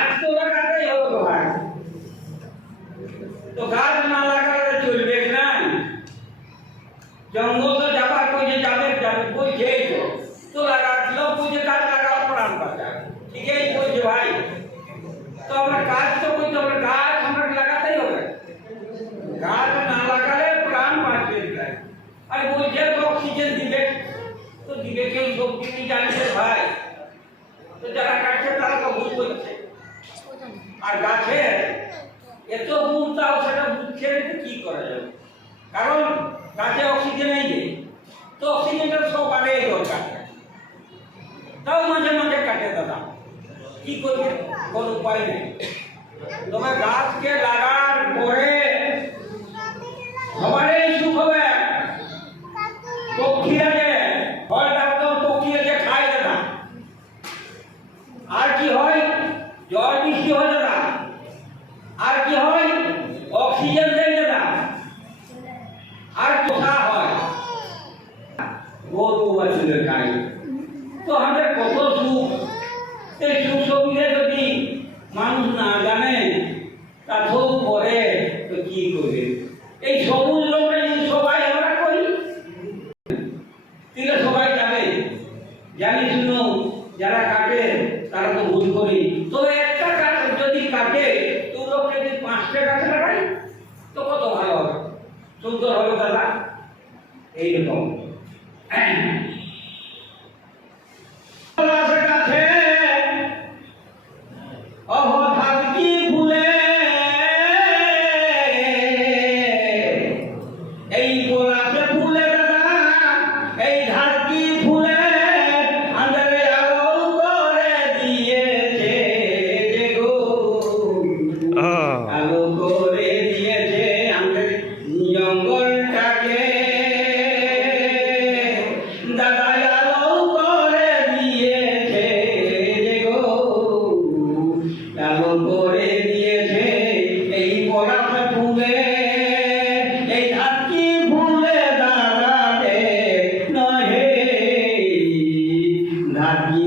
গাছ তো লাগাতেই হবে তো গাছ না লাগালে চলবে না জঙ্গল তো যাবার তো তো ঠিকই কইছে ভাই তো আমরা গাছ তো কইতে হবে গাছ আমরা লাগাতেই হবে গাছ না লাগালে প্রাণ বাঁচবে না আর বলছে তো অক্সিজেন দিবে তো দিবে কেউ জানছে ভাই তো যারা কাটছে তারা তো ভুল করছে আর গাছের এত গুণ তাও সেটা বুঝছে না কি করা যাবে? কারণ গাছে অক্সিজেন এই যে তো অক্সিজেনটা সব আগেই দরকার। তাও মাঝে মাঝে কাটে দাদা। কি করবে? কোনো উপায় নেই। তবে গাছকে লাগার পরে সবারই সুখ হবে। পক্ষীরা যে ফলটা তো পক্ষীরা যে খায় দাদা। আর কি হয়? জল বৃষ্টি হয় আর কি হয়? অক্সিজেন দেয় দাদা আর কোথা হয়? গরু বাছুরে খায় তো আমাদের কত সুখ। এই সুখ সুবিধা যদি মানুষ না জানে তাতেও পরে তো কি করবে? এই সবুজ লোকটা যদি সবাই আমরা করি, তাহলে সবাই যাবে। জানি শুনো, যারা কাটে, তারা তো ভুল করি। তবে একটা গাছ যদি কাটে তো পাঁচটা গাছ লাগাই তো কত ভালো হবে? সুন্দর হবে দাদা? এইরকম। আছে চালু করে দিয়েছে আমাদের জঙ্গলটাকে দাদা চালু করে দিয়েছে। যে গো করে দিয়েছে। এই পরাপ ভুলে, এই ধাত্রী ভুলে দাদাকে নহে। ধাত্রী